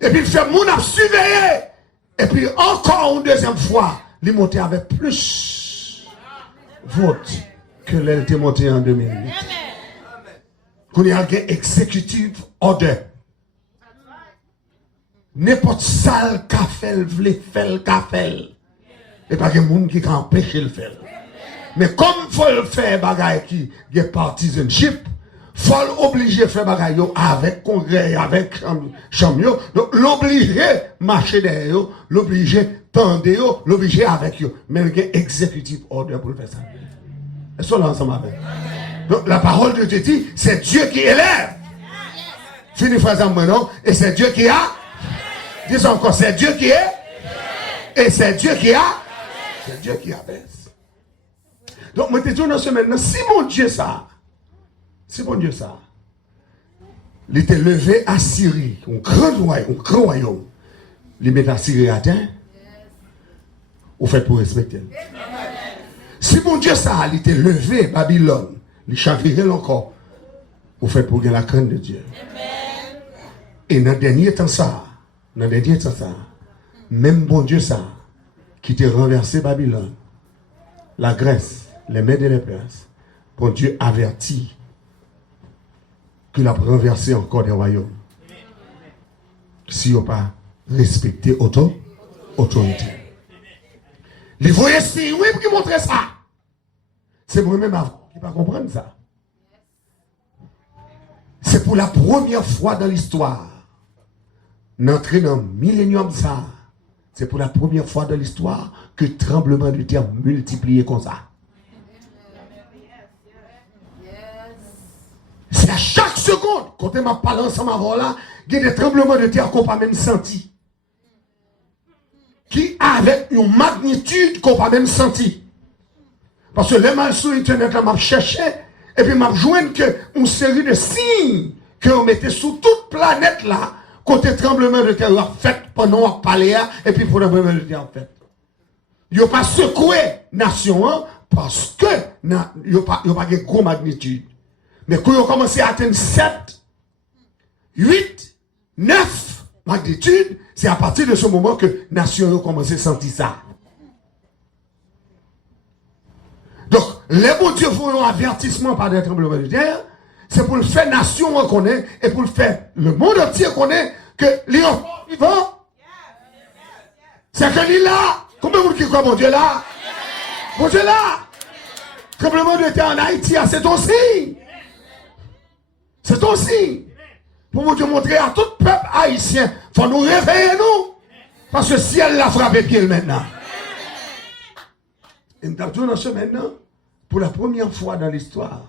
Et puis il fait mon a surveillé. Et puis encore une deuxième fois, il monté avec plus vote que l'elle était montée en 2008. Qu'on y a un executive order. N'importe salle qu'a fait, vle fait le café. Et pas que monde qui empêche le faire. Mais comme il faut le faire bagaille qui est partisanship, faut l'obliger faire bagaille avec congrès, avec chambre, donc l'obliger marcher derrière, l'obliger tendre, l'obliger avec eux. Mais il y a un executive order pour le faire ça. Est-ce qu'on est ensemble avec? Donc la parole de Dieu dit, c'est Dieu qui élève. Fini phrase en non, et c'est Dieu qui a. Dis encore, c'est Dieu qui est. Et c'est Dieu qui a. C'est Dieu qui abaisse. Donc, moi, je te dis dans ce maintenant, si mon Dieu ça, il était levé à Syrie, un grand royaume, il met à Syrie à terre, ou fait pour respecter. Si mon Dieu ça, il était levé Babylone, il chavirait encore, ou fait pour gagner la crainte de Dieu. Et dans le dernier temps ça, même bon Dieu ça, qui t'a renversé Babylone, la Grèce, les Mèdes et les Perses, bon Dieu avertit qu'il a renversé encore des royaumes. Si on n'a pas respecté autorité. Les voyez si, oui, pour qui montrer ça. C'est moi-même avant qui ne pas comprendre ça. C'est pour la première fois dans l'histoire. N'entrer dans le millénium ça. C'est pour la première fois dans l'histoire que le tremblement de terre multiplié comme ça. C'est à chaque seconde, quand on m'a parlé ensemble avant là, il y a des tremblements de terre qu'on n'a pas même senti. Qui avec une magnitude qu'on n'a pas même senti. Parce que les mal sur Internet, là, m'a cherché, et puis m'a joint une série de signes qu'on mettait sur toute planète là, côté tremblement de terre a fait pendant qu'on parlait, et puis pour le tremblement de terre fait. Il n'y a pas secoué nation hein, parce que il n'y a pas de gros magnitude. Mais quand ils ont commencé à atteindre 7, 8, 9 magnitudes, c'est à partir de ce moment que les nations ont commencé à sentir ça. Donc, les bons dieux font un avertissement par des tremblements de terre, c'est pour le faire nation reconnaître et pour le faire le monde entier reconnaît que les enfants vivants, c'est que l'île là, combien de monde qui croit mon Dieu là? Mon Dieu là! Tremblement de terre en Haïti, c'est ton signe. C'est ton signe. Pour vous montrer à tout peuple haïtien, il faut nous réveiller nous. Parce que si elle l'a frappé pied maintenant. Et nous avons dans ce maintenant, pour la première fois dans l'histoire,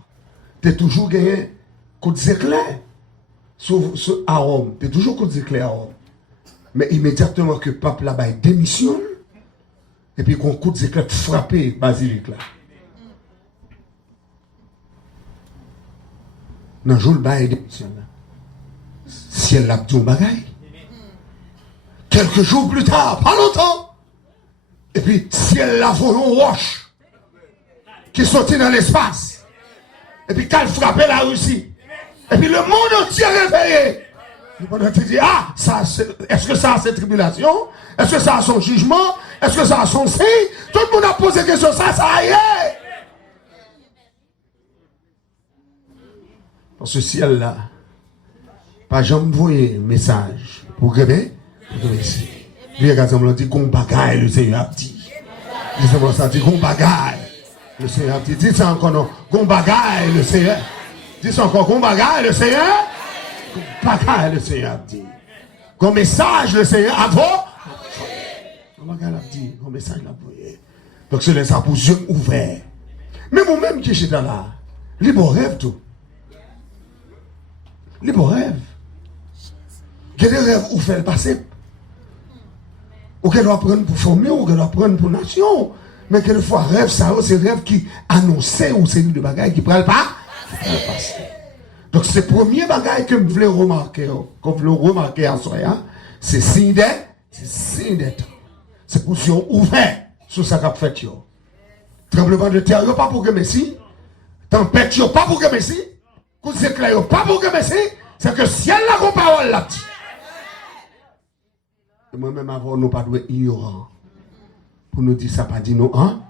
tu as toujours gagné coup d'éclair sur Aaron. Tu as toujours coup d'éclair à Rome. Mais immédiatement que le peuple là-bas démissionne, et puis qu'on coup d'éclair frappé basilique là. Dans le jour de bail démissionne là. Si elle l'a dit un bagaille. Quelques jours plus tard, pas longtemps. Et puis, si elle l'a volé une roche qui sortit dans l'espace. Et puis, qu'elle frappait la Russie. Et puis, le monde entier réveillé. Le monde entier dit, ah, est-ce que ça a cette tribulation? Est-ce que ça a son jugement? Est-ce que ça a son signe? Tout le monde a posé question, ça y est. Parce que si elle l'a, pas jamais envoyé message pour Grébé, pour ici. Lui, il dit qu'on bagaille, le Seigneur a dit. Dis-moi ça, dit qu'on bagaille, le Seigneur a dit. Dis ça encore non, qu'on bagaille, le Seigneur. Dis ça encore, qu'on bagaille, le Seigneur. Qu'on bagaille, le Seigneur a dit. Qu'on message, le Seigneur a dit. Qu'on bagaille, a dit, qu'on message l'a envoyé. Donc, c'est ça pour yeux ouverts. Mais moi-même qui suis là, les beaux rêves tout. Les beaux rêves. Quel est le rêve où fait le passé? Ou qu'elle doit prendre pour former, ou qu'elle doit prendre pour nation. Mais quelquefois, rêve, ça, c'est rêve qui annonçait ou c'est de bagaille qui ne prend pas. Donc, c'est le premier bagaille que je voulais remarquer, à soi, c'est signe des temps. C'est pour si on ouvert sur ça qu'a fait. Tremblement de terre, pas pour que Messi. Tempête, pas pour que Messi. Coup d'éclair, pas pour que Messi. C'est que ciel la parole là. moi-même, avant, nous pas doué ignorants. Pour nous dire ça, pas dit non, hein?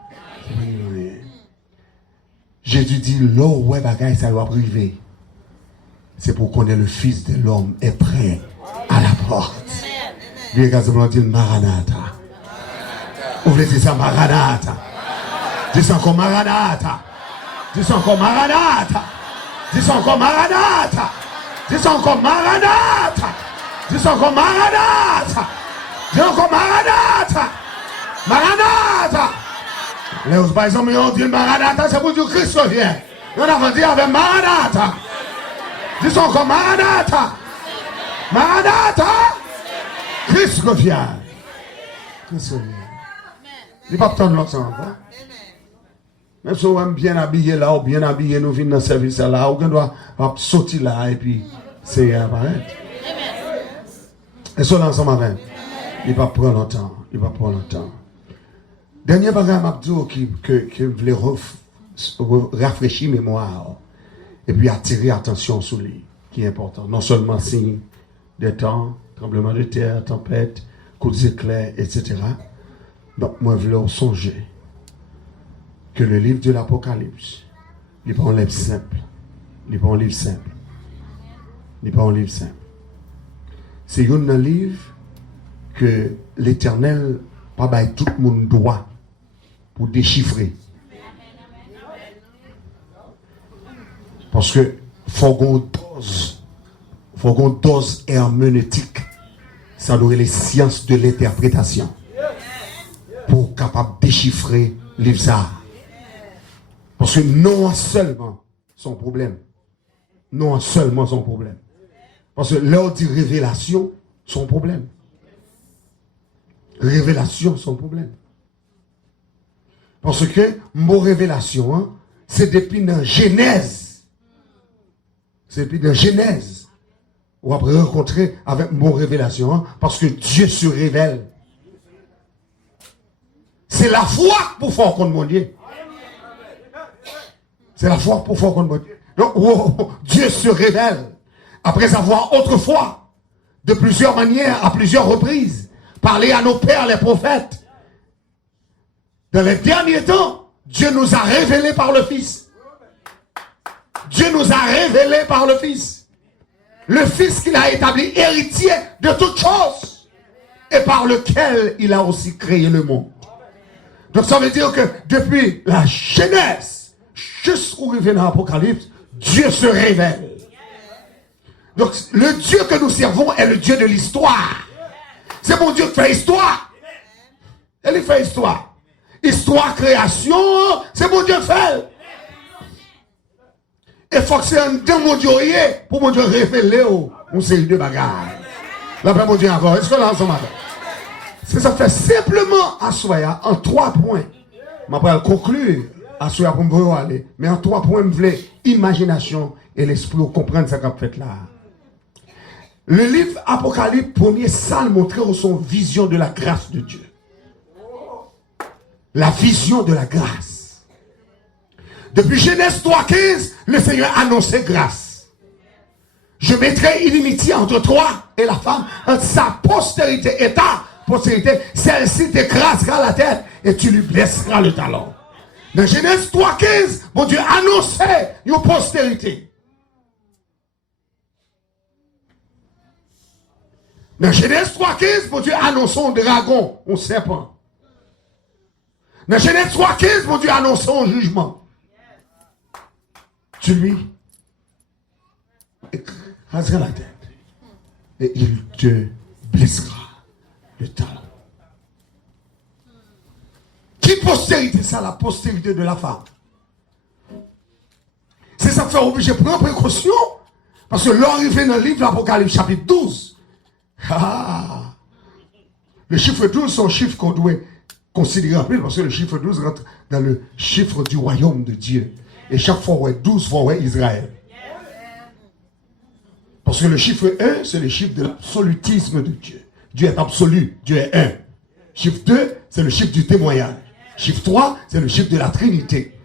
Jésus dit, l'eau, ouais, bagaille, ça doit priver. C'est pour qu'on ait le Fils de l'homme est prêt à la porte. Bien quasiment dit Maranatha. Ouvrez ça, Maranatha. Dis encore Maranatha. Dis encore Maranatha. Dis encore Maranatha. Dis encore Maranatha. Dis encore Maranatha. Dis encore Maranatha. Maranatha. Les autres, par exemple, ils ont dit Maranatha, c'est pour dire Christ revient. On a dit avec Maranatha. Dis encore Maranatha. Maranatha. Christ revient. Christ revient. Il n'y a pas de temps de l'autre encore. Même si on est bien habillé là, ou bien habillé, nous venons dans le service là, ou on doit sortir là, et puis c'est apparaître. Et cela ensemble avec. Il va prendre longtemps. Il va prendre longtemps. Dernier bagage Mabdou qui voulait rafraîchir mémoire et puis attirer attention sur lui, qui est important. Non seulement signe des temps, tremblement de terre, tempête, coups d'éclairs, etc. Donc, moi, je voulais songer que le livre de l'Apocalypse, il n'est pas un livre simple. Il n'est pas un livre simple. Il n'est pas un livre simple. C'est un livre que l'Éternel, pas bail tout le monde droit pour déchiffrer. Parce que faut qu'on dose herméneutique. Ça doit être les sciences de l'interprétation. Pour capable de déchiffrer livre ça. Parce que non seulement son problème. Non seulement son problème. Parce que l'heure dit révélation, son problème. Révélation, son problème. Parce que mot révélation, hein, c'est depuis la Genèse. C'est depuis la Genèse. On va rencontrer avec mot révélation, hein, parce que Dieu se révèle. C'est la foi pour faire contre mon Dieu. C'est la foi pour faire contre mon Dieu. Donc, oh, Dieu se révèle. Après avoir autrefois, de plusieurs manières, à plusieurs reprises, parlé à nos pères, les prophètes. Dans les derniers temps, Dieu nous a révélé par le Fils. Dieu nous a révélé par le Fils. Le Fils qu'il a établi héritier de toutes choses. Et par lequel il a aussi créé le monde. Donc ça veut dire que depuis la Genèse, jusqu'au arrivé dans l'Apocalypse, Dieu se révèle. Donc le Dieu que nous servons est le Dieu de l'histoire. C'est mon Dieu qui fait histoire. Il fait histoire. Histoire, création, c'est mon Dieu qui fait. Et il faut que c'est un temps mon Dieu pour mon Dieu révéler une série de bagages. Là, mon Dieu encore. Est-ce que là, ensemble? C'est ça fait simplement à Soya en 3 points. Je vais conclure à Soya pour me aller. Mais en 3 points, je voulais imagination et l'esprit pour comprendre ce qu'on a fait là. Le livre Apocalypse, premier salle montrait son vision de la grâce de Dieu. La vision de la grâce. Depuis Genèse 3,15, le Seigneur annonçait grâce. Je mettrai inimitié entre toi et la femme, entre sa postérité et ta postérité. Celle-ci t'écrasera la tête et tu lui blesseras le talon. Dans Genèse 3,15, mon Dieu annonçait une postérité. Dans Genèse 3,15, mon Dieu annonçait un dragon, un serpent. Dans Genèse 3,15, mon Dieu annonçait un jugement. Tu lui écraseras la tête et il te blessera le talon. Qui postérité ça? La postérité de la femme. C'est ça qui fait obligé de prendre précaution. Parce que l'arrivée dans le livre de l'Apocalypse chapitre 12. Le chiffre 12, c'est un chiffre qu'on doit considérer en plus. Parce que le chiffre 12 rentre dans le chiffre du royaume de Dieu. Et chaque fois, ouais, 12 fois, ouais, Israël. Parce que le chiffre 1, c'est le chiffre de l'absolutisme de Dieu. Dieu est absolu, Dieu est un. Chiffre 2, c'est le chiffre du témoignage. Chiffre 3, c'est le chiffre de la Trinité.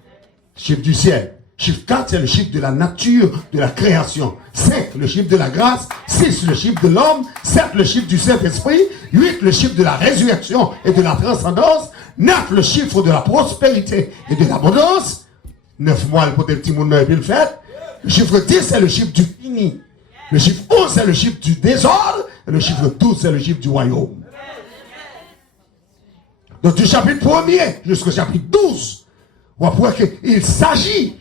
Chiffre du ciel. Chiffre 4, c'est le chiffre de la nature, de la création. 5, le chiffre de la grâce. 6, le chiffre de l'homme. 7, le chiffre du Saint-Esprit. 8, le chiffre de la résurrection et de la transcendance. 9, le chiffre de la prospérité et de l'abondance. 9 mois pour des petits monde et puis le fait. Le chiffre 10, c'est le chiffre du fini. Le chiffre 11, c'est le chiffre du désordre. Et le chiffre 12, c'est le chiffre du royaume. Donc du chapitre 1er jusqu'au chapitre 12, on va voir qu'il s'agit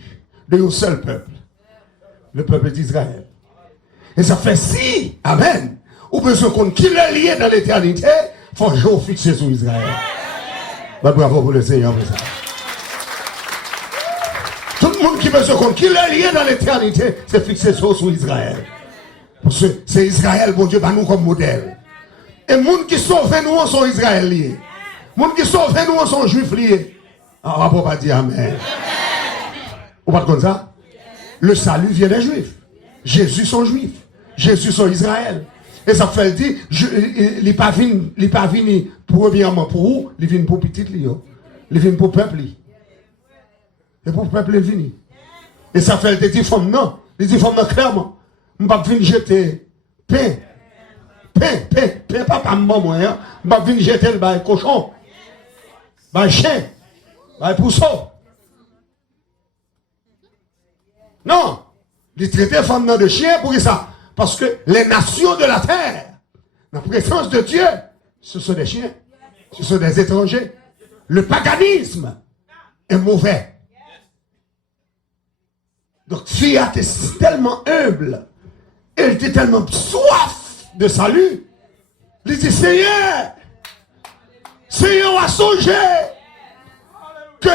de un seul peuple. Le peuple d'Israël. Et ça fait si, amen, ou besoin qu'on qui est lié dans l'éternité, il faut jour fixer sur Israël. Ben, bravo pour le Seigneur pour ça. Tout le monde qui besoin qu'on qui est lié dans l'éternité, c'est fixer sur Israël. Parce que c'est Israël, bon Dieu, bah nous comme modèle. Et les gens qui sauvent nous sont Israël liés. Les gens qui sauvent nous sont juifs liés. On ne va pas dire amen. Vous pas comme ça? Le salut vient des juifs. Jésus sont juifs. Jésus sont Israël. Et ça fait dire, il n'est pas venu premièrement pour vous, il vient pour petit Lio. Il vient pour peuple. Et pour peuple, il vient. Et ça fait dire, femme non. Il dit, femme non, clairement. Je ne vais pas venir jeter pain, papa, maman, hein. Je ne vais pas venir jeter le cochon, le chien, le pousseau. Non, il traite les femmes de chien pour ça. Parce que les nations de la terre, la présence de Dieu, ce sont des chiens, ce sont des étrangers. Le paganisme est mauvais. Donc, fille était tellement humble, elle était tellement soif de salut. Il dit, Seigneur, a songé que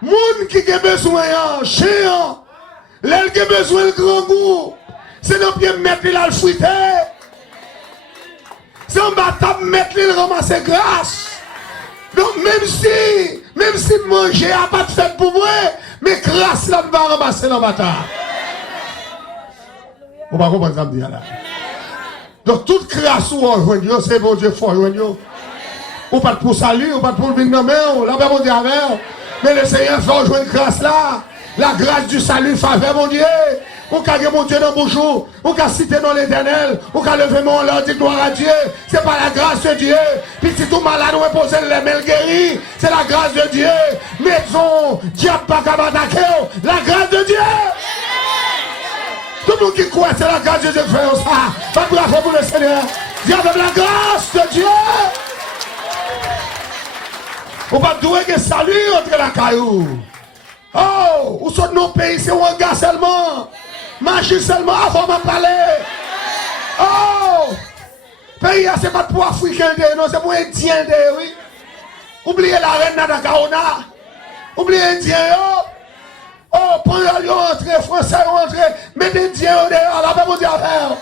moun qui a besoin de chien, l'aile qui a besoin de grand goût, c'est dans pied mettre là le fruité. C'est en bas table mettre le ramasser grâce. Donc même si manger n'a pas de fait pour moi, mais grâce là va ramasser dans la bataille. Vous ne comprenez pas ce que je dis là. Donc toute grâce ou on c'est bon Dieu fort ou pas pour salut, ou pas pour le venir là là mon Dieu avec. Mais le Seigneur fait jouer une grâce là. La grâce du salut faveur mon Dieu. Ou qu'à mon Dieu dans mon jour, ou qu'à citer dans l'éternel, ou qu'à lever mon nom, dire gloire à Dieu. C'est pas la grâce de Dieu. Puis si tout malade, on va poser les mains guéris. C'est la grâce de Dieu. Maison, diable pas qu'à m'attaquer. La grâce de Dieu. Tout le monde qui croit, c'est la grâce de Dieu qui fait ça. Pas bravo pour le Seigneur. Dis avec la grâce de Dieu. On va douer que salut entre la caillou. Oh, où sont nos pays, c'est un gars seulement. Marcher seulement avant de parler. Oh, pays, c'est pas pour Africain, non, c'est pour Indien, oui. Oubliez la reine d'Akaona. Oubliez Indien, oh, pour entrer, Français, entrer, mettez Indien dehors, là, vous dire affaire.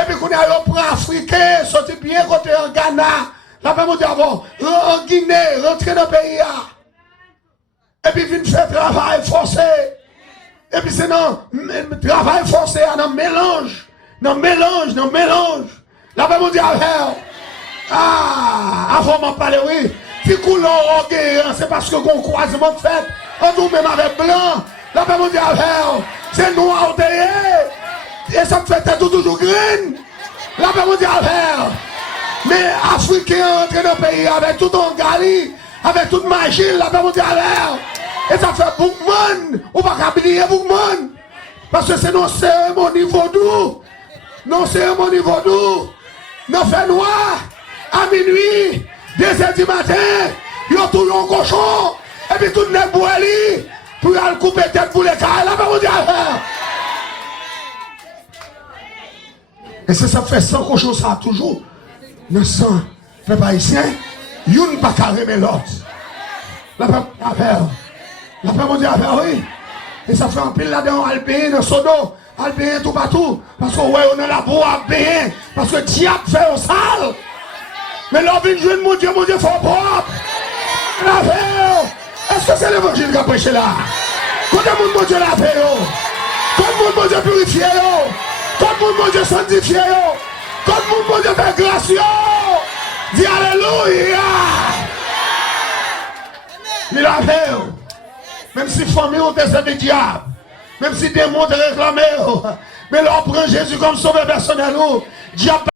Et puis, qu'on a pris Africain, sorti bien côté en Ghana, là, vous dire avant, en Guinée, rentrer dans le pays. Et puis, vient faire travail forcé. Et puis, c'est non, travail forcé, dans mélange. Dans mélange. Là, vous dire affaire. Ah, avant de parler, oui. Si couleur c'est parce que qu'on croisement fait. On nous même avec blanc. Là, vous dire affaire. C'est noir derrière. Et ça me fait toujours green. Là, vous dire affaire. Mais Africains rentrent dans le pays avec tout en gali, avec toute magie, là, vous dire affaire. Et ça fait beaucoup de monde. On va pas oublier beaucoup de monde. Parce que c'est nos cérémonies vaudou. Nos cérémonies vaudou. Nos fait noir. À minuit. 2h du matin. Ils ont tout un cochon. Et puis tout le monde boili. Pour aller couper tête pour les cailles. Là, vous dire affaire. Et ça fait 100 cochons, ça toujours. 900. Peuple haïtien. Y'on pas carré mais l'autre. Là, peuple affaire. La paix mondiale, oui. Et ça fait un pile là-dedans, Albéen, dans Sodo, Albéen tout partout. Parce que, ouais, on est là pour Albéen. Parce que le diable fait au sale. Mais là, on vient de jouer mon Dieu, faut propre. La paix. Est-ce que c'est l'évangile qui a prêché là? Quand le monde, mon Dieu, la paix. Quand le monde, mon Dieu, purifié. Quand le monde, mon Dieu, sanctifié. Quand le monde, mon Dieu, fait grâce. Dis Alléluia. Il a paix. Même si famille ou des diable. Même si démon te réclame. Mais l'on prend Jésus comme sauveur personnel. Diable